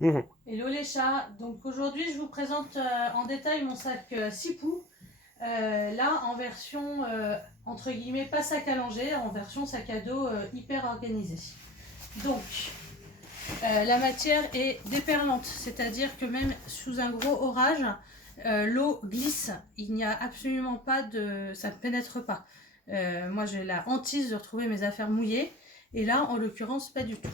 Mhm. Hello les chats, donc aujourd'hui je vous présente en détail mon sac Sipou, là en version entre guillemets pas sac à langer, en version sac à dos hyper organisé. Donc la matière est déperlante, c'est-à-dire que même sous un gros orage, l'eau glisse, il n'y a absolument pas de... ça ne pénètre pas. Moi j'ai la hantise de retrouver mes affaires mouillées, et là en l'occurrence pas du tout.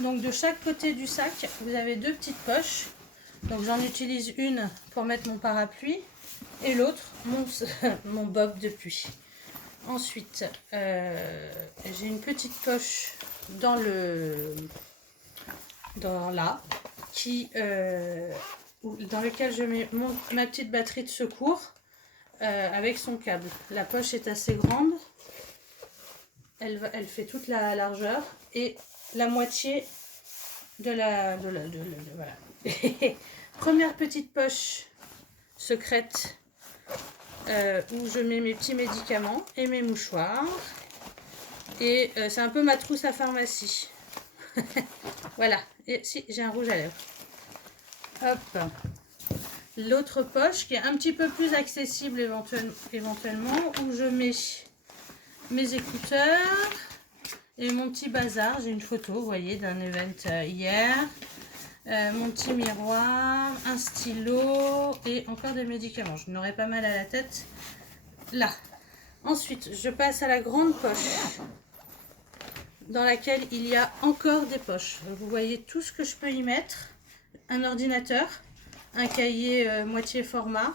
Donc de chaque côté du sac, vous avez deux petites poches. Donc j'en utilise une pour mettre mon parapluie et l'autre mon bob de pluie. Ensuite, j'ai une petite poche dans là, dans lequel je mets ma petite batterie de secours avec son câble. La poche est assez grande, elle fait toute la largeur et la moitié de voilà. Première petite poche secrète où je mets mes petits médicaments et mes mouchoirs. Et c'est un peu ma trousse à pharmacie. Voilà. Et si, j'ai un rouge à lèvres. Hop. L'autre poche qui est un petit peu plus accessible éventuellement, où je mets mes écouteurs et mon petit bazar. J'ai une photo, vous voyez, d'un event hier. Mon petit miroir, un stylo et encore des médicaments. Je n'aurai pas mal à la tête là. Ensuite, je passe à la grande poche dans laquelle il y a encore des poches. Vous voyez tout ce que je peux y mettre. Un ordinateur, un cahier moitié format,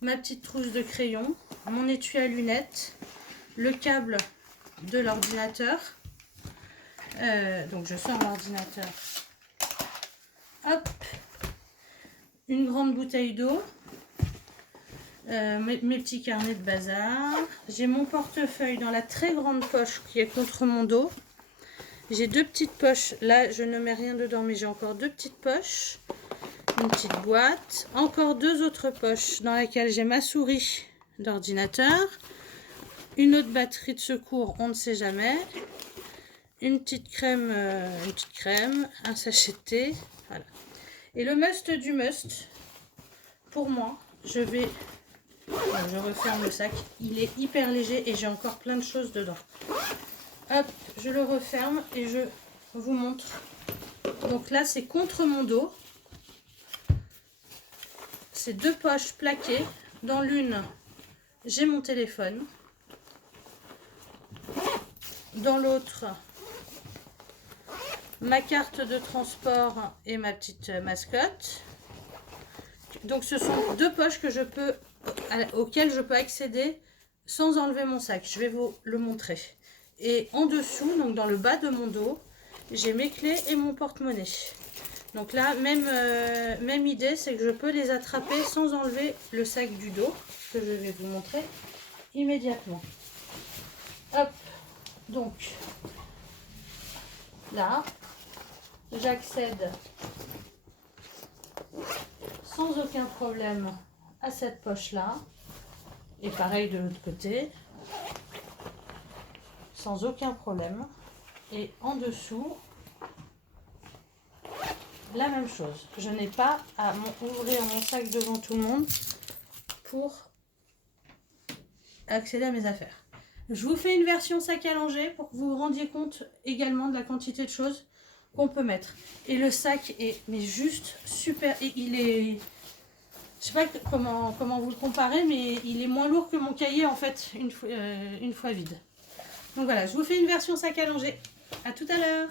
ma petite trousse de crayon, mon étui à lunettes, le câble de l'ordinateur. Donc je sors l'ordinateur. Hop, une grande bouteille d'eau, mes petits carnets de bazar. J'ai mon portefeuille dans la très grande poche qui est contre mon dos. J'ai deux petites poches, là je ne mets rien dedans mais j'ai encore deux petites poches. Une petite boîte, encore deux autres poches dans lesquelles j'ai ma souris d'ordinateur. Une autre batterie de secours, on ne sait jamais. Une petite crème, un sachet de thé, voilà. Et le must du must, pour moi, je referme le sac, il est hyper léger et j'ai encore plein de choses dedans. Hop, je le referme et je vous montre. Donc là, c'est contre mon dos. C'est deux poches plaquées. Dans l'une, j'ai mon téléphone. Dans l'autre, ma carte de transport et ma petite mascotte. Donc ce sont deux poches auxquelles je peux accéder sans enlever mon sac. Je vais vous le montrer. Et en dessous, donc dans le bas de mon dos, j'ai mes clés et mon porte-monnaie. Donc là, même idée, c'est que je peux les attraper sans enlever le sac du dos, que je vais vous montrer immédiatement. Hop, donc là, j'accède sans aucun problème à cette poche-là. Et pareil de l'autre côté, sans aucun problème. Et en dessous, la même chose. Je n'ai pas à ouvrir mon sac devant tout le monde pour accéder à mes affaires. Je vous fais une version sac à langer pour que vous vous rendiez compte également de la quantité de choses qu'on peut mettre. Et le sac est mais juste super. Et il est... Je sais pas comment vous le comparez, mais il est moins lourd que mon cahier en fait une fois vide. Donc voilà, je vous fais une version sac à langer. À tout à l'heure.